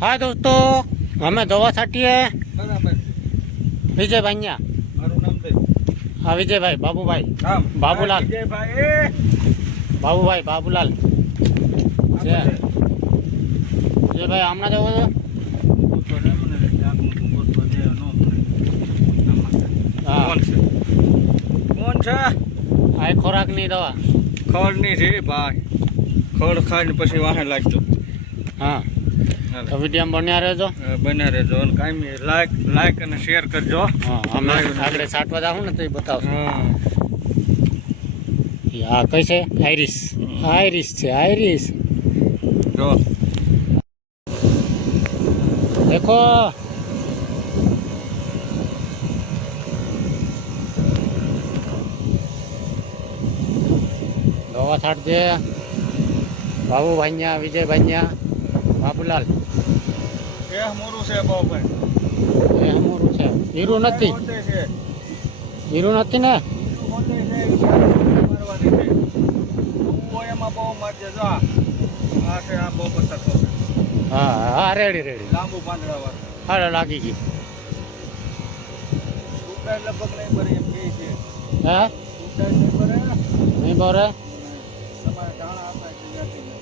હા દોસ્તો, અમે દવા છાંટીએ બરાબર. વિજય ભાઈયા. મારું નામ છે હા વિજયભાઈ, બાબુભાઈ, રામ. બાબુલાલ. વિજયભાઈ. બાબુભાઈ, બાબુલાલ છે. વિજયભાઈ હમણાં જવો છો? હા, કોણ છે? આ ખોરાકની દવા. ખડની છે ભાઈ. ખડ ખાઈને પછી વાહે લાગતો. હા, તો વિડીયો બન્યા રહેજો. બને રહેજો અને કાંઈ લાઈક અને શેર કરજો. હા, અમે આગળ છાંટવા જાઉં ને તો એ બતાવશું. હા. આ કઈ છે? આઈરિસ. આઈરિસ છે, આઈરિસ. જો દેખો દવા છાંટજે. બાબુ ભાઈયા, વિજય ભાઈયા, બાબુલાલ. એ મોરું છે બાપભાઈ. એ હમુરું છે. હીરું નથી, મોટે છે. હીરું નથી ને. મોટે છે. મારવાની છે. તું એમાં બહુ મારજે જો. આ છે આ બહુ પસંદ છે. હા હા, રેડી રેડી. લાંબુ પાંદડા વાળું. હાલો, લાગી ગઈ. ઉતાર લગભગ નહીં ભરે એમ કહે છે. હે ઉતાર નહીં ભરે. નહીં બોરે. તમારે ધાણા આપણા ગુજરાતી ને.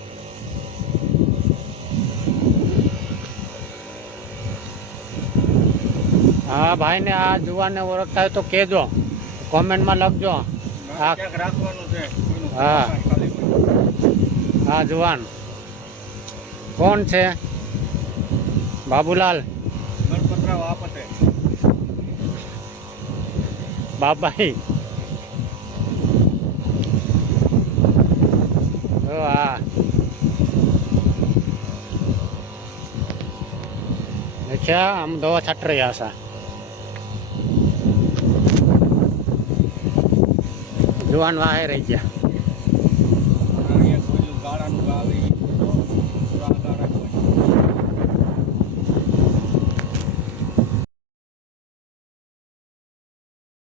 હા ભાઈને આ જુવાનને ઓળખતા હોય તો કહેજો, કોમેન્ટમાં લખજો. હા. ક્યાંક રાખવાનું છે. એનું હા. ખાલી હા જુવાન કોણ છે? બાબુલાલ, ગણપતરાવ આપતે. બાબાઈ. ઓ હા, દેખ્યા આમ દવા છાંટ રહ્યા છે. જુવાન વાહે રહી ગયા. અહીંયા કોઈ ગાળાનું આવે